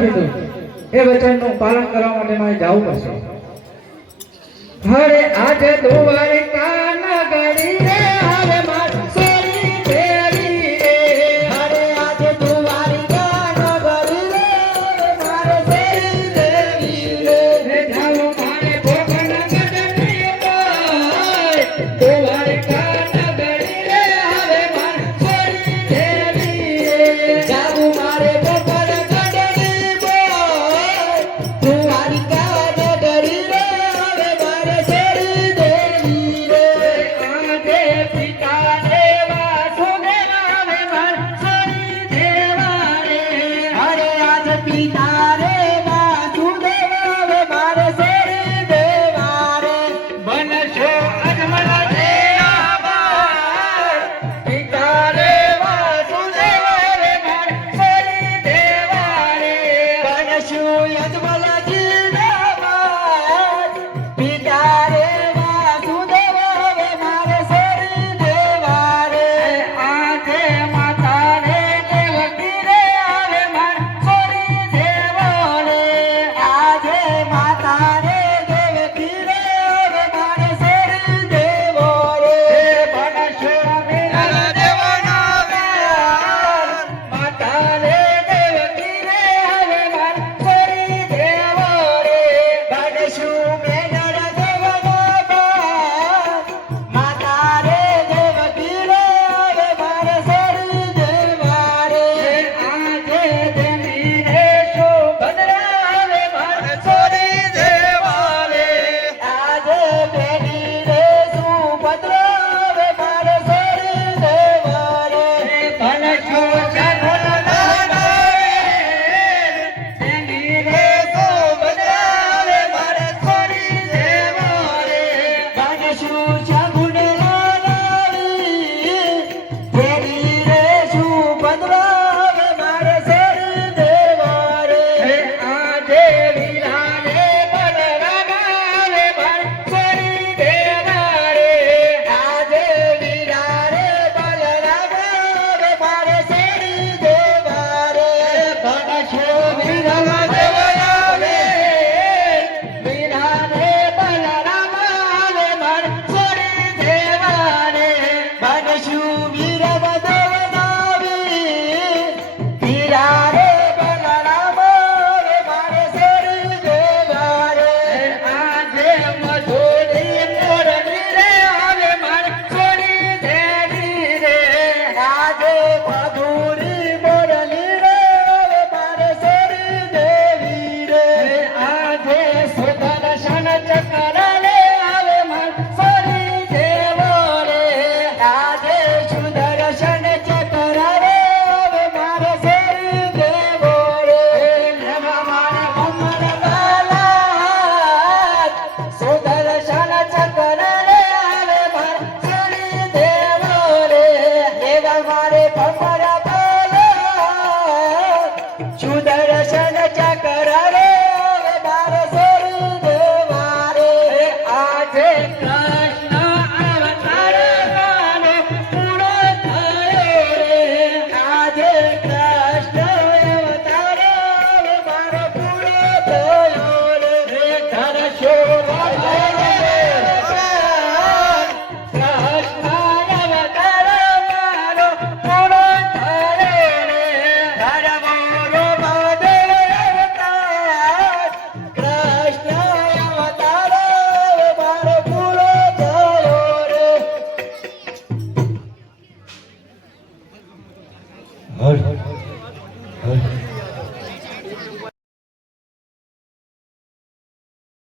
દીધું એ વચનનું પાલન કરવા માટે મારે જવું પડશે. હરે આજે દુવારી કાન ગળી હર હર